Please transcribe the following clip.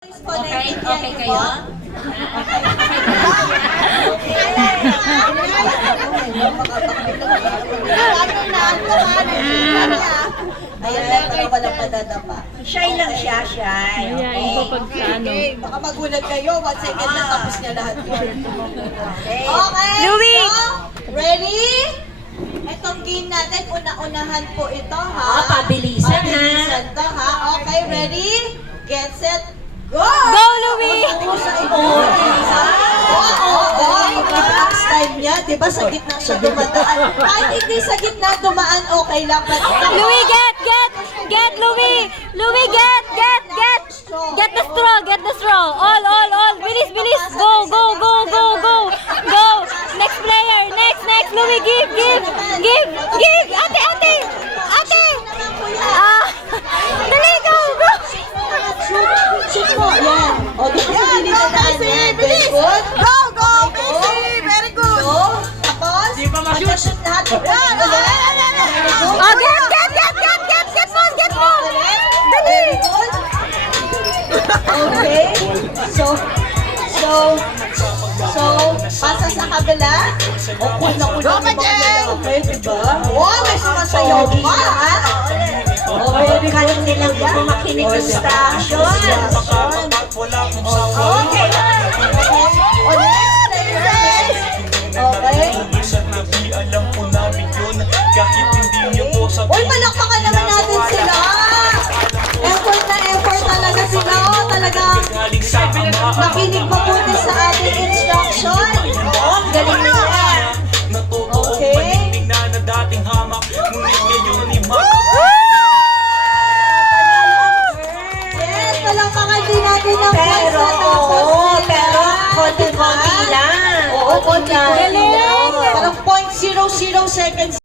Okay kayo? Ayan lang, para walang padadapa. Shy lang siya, shy. Mayayain ko pag sa ano. Okay, baka magulat kayo. 1 second lang, tapos niya lahat yun. Okay. Okay, Louie! so, ready? Itong game natin, una-unahan po ito, ha? Pabilisan, ha? Pabilisan to, ha? Okay, ready? Get set, go! Go, Louie! Last time niya, di ba sa gitna siya dumadaan? Kahit hindi sa gitna dumaan, okay lang. Louie, get, Louie! Louie, get! Get the straw! All! Bilis! Go! Next player! Next! Louie, give! Ate! Dali, go! Shoot mo, yan. O, di ba sa gilid na daan yan? Very good. Go, Casey! Very good! So, tapos, mag-shoot lahat. Oh, get mo! Dali! Very good. Okay. So, pasa sa kabila. O, cool na yung mga lalaki, diba? Wow, may sumasayaw pa, ha? Oh, kaya nilang di ko makinig sa station. Okay. O, next, ladies. Okay. Uy, palakpakan naman natin sila. Effort talaga sila. O, talagang nakinig mabuti sa ating instruction. Ang galing nila. Okay. Yes, palakpakan din natin ng voice na tapos Pero konti-konti lang. Oo, konti lang. Galing. Parang 0.00 seconds